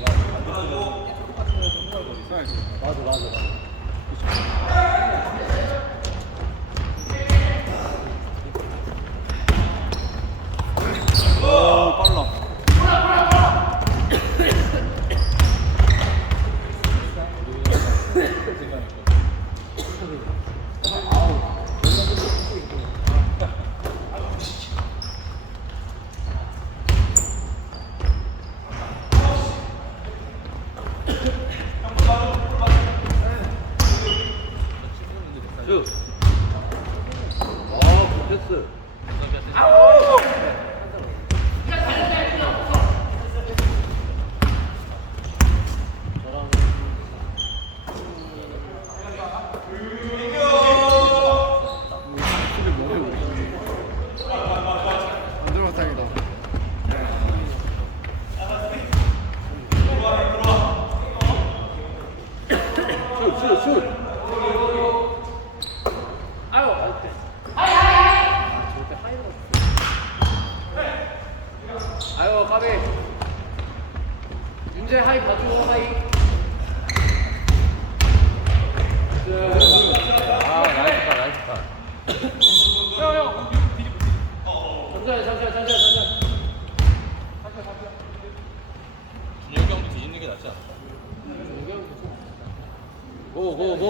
내가 맞아 맞아. 오 빨라. 생각했거든 패스. 완전 마탕이다. 슛, 슛, 슛. 아유, 아유. 아, 저때 하이로. 아유, 까비. 윤재 하이 봐줘, 하이. 아, 나이스 파, 나이스 파. 형, 형. 잠시만, 잠시만, 잠시만, 잠시만. 준혁이 형도 뒤집는 게 낫지 않아? 고, 고, 고.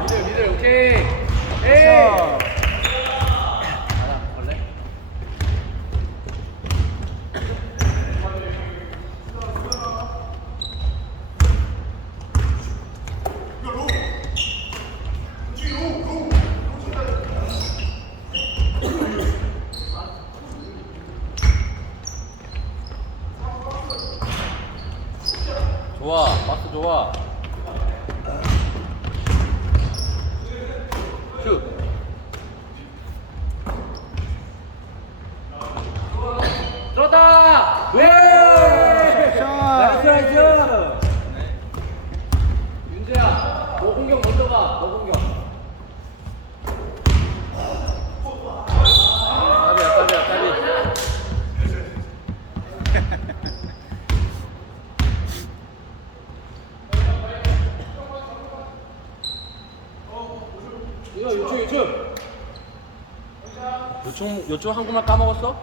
미들, 미들, 오케이. 에이. 가자, 걸래? 좋아, 박스 좋아. 슛. 들었다! 왜? 나이스, 나이스! 윤재야, 너 공격 먼저 가, 너 공격. 딸이야, 딸이야, 딸이. 이거 요청, 요청. 요청, 요청 한국말 까먹었어?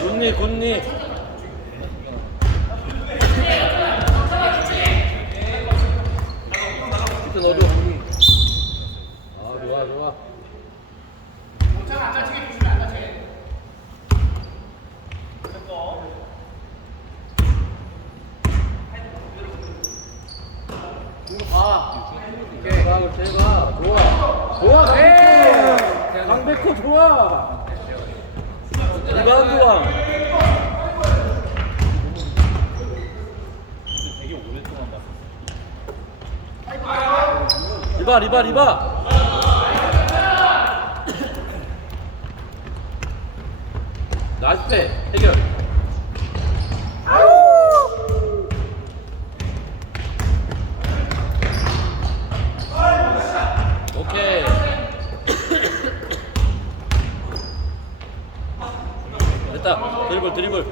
굿니, 굿니. 밑에 넣어줘. 아, 좋아, 좋아. 아, 오케이. 가, 제가 좋아. 좋아, 네. 강백호 좋아. 리바운드 왕. 되게 오랫동안 봤어. 리바, 리바, 리바. 나이스 패, 해결. 오케이. 드리블, 드리블.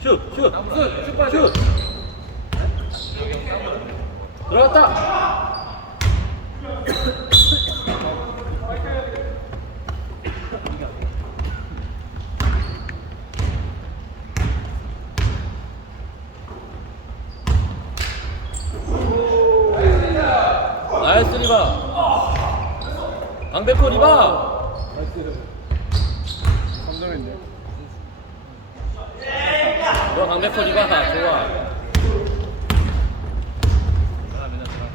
슛, 슛, 슛, 슛. 들어갔다. 나이스 리바. 강백호 리바. 3점인데. 좋아 강백호 리바 좋아.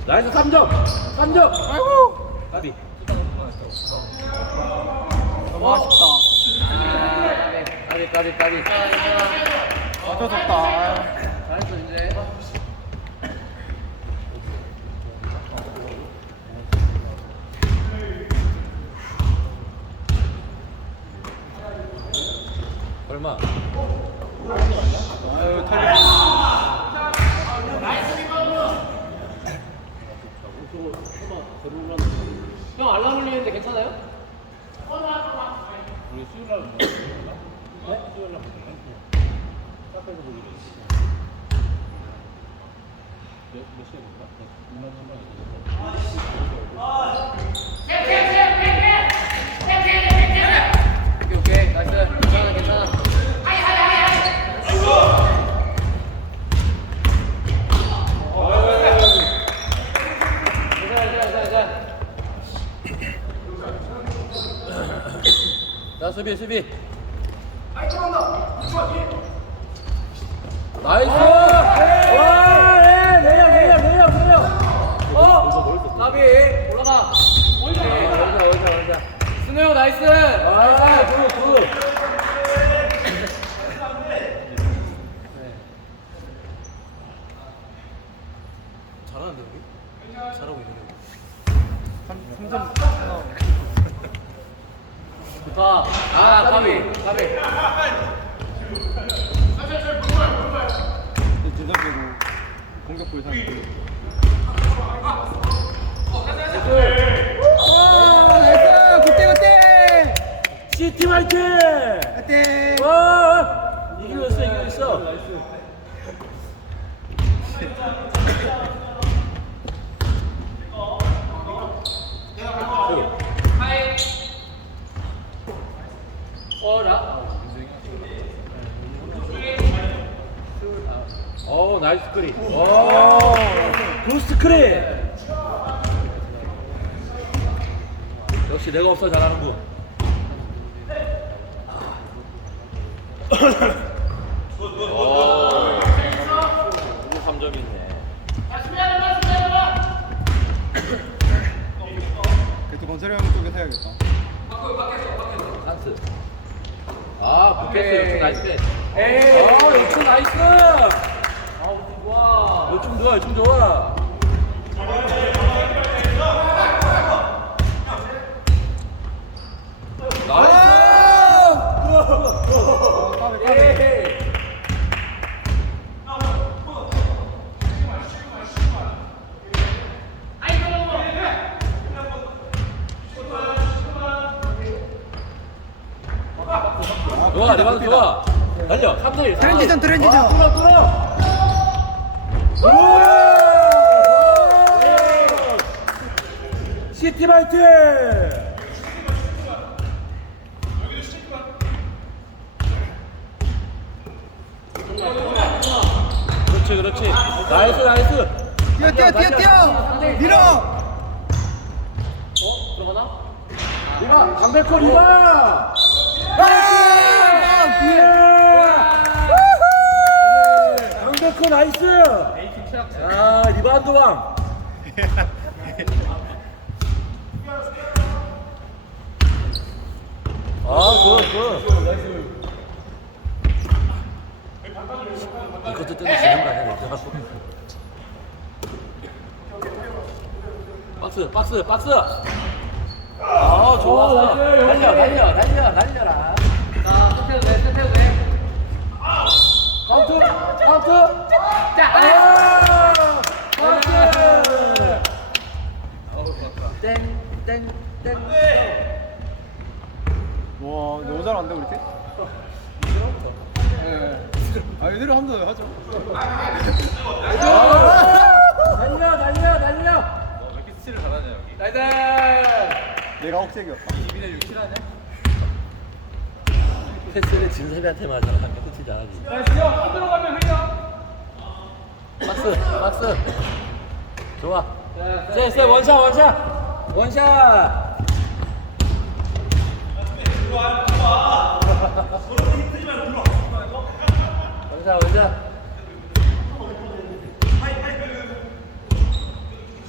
나이스 3점. 3점. 아이고. 까비. 너무 아쉽다. 까비 까비 까비. 맞춰졌다. 잘했어 이제. 얼마? 아유, 털리. 형 알람 울리는데 괜찮아요? 우리 수요일 날 뭐? 네? 수요일 날 보자. 카페에서 보기로. 몇, 몇 시에 볼까? 이만 한번 오케이 오케이 나이스 괜찮아 괜찮아 괜찮아 괜찮아 괜찮아 수비 수비. 나이스! 와 예, 내려 내려 내려 내려 어 나비 올라가. 올자 올자 올자 올자 승우 형 나이스. 아굿굿 잘하는데 우리? 잘하고 있는데 우리 3점 좋다 아 까비 까비 제자되고 공격 볼상 그때 그때 시티 화이팅! 그때 와 이기고 있어 이기고 있어 어라 오 나이스 스크린 오 굿 스크린 역시 내가 없어 잘하는군 오 3점 있네 그때 건설이 형 쪽에서 해야겠다 찬스. 아, 나이스. 에이. 아, 나이스. 아, 좋아. 요즘 좋아, 요즘 좋아. 아 까비 까비 에이. 좋아, 리바운드 좋아. 달려, 3대 1. 트랜지션, 트랜지션. 뚫어, 뚫어. 시티 마이트! 그렇지. 나이스, 나이스. 뛰어 뛰어 뛰어 뛰어 밀어 어? 리바! 강백호 리바! 강백호 나이스! 아, 리바운드 왕! 아, 굿, 굿. 이것도 때도 지는 거 아니야, 내가? 박스, 박스, 박스! 아, 좋아. 달려, 달려, 달려, 달려라. 자, 스텝 돼, 스텝 돼. 카운트, 카운트. 자, 아! 카운트. 땡, 땡, 땡. 와 너무 잘한데 우리 팀? 네. 아 이대로 한번 더 하죠 아! 달려, 달려, 달려. 나이스. 내가 억색이었다 패스를 진섭이한테 맞아. 끝이 잘하지. 박스, 박스. 좋아. 세, 세, 원샷, 원샷. 원샷. 원샷, 원샷.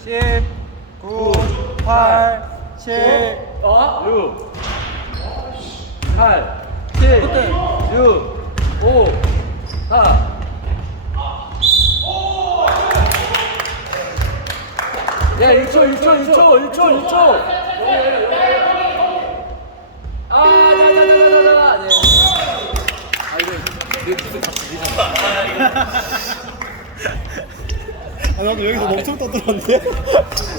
10 9 8 7 어? 6 8 7 6 5 4 야, 1초, 1초, 1초, 1초, 1초. 아, 자, 자, 자. 네. 아, 이거, 이거 무슨 같이 되잖 아. 아 나도 여기서 멈춰 떠들었는데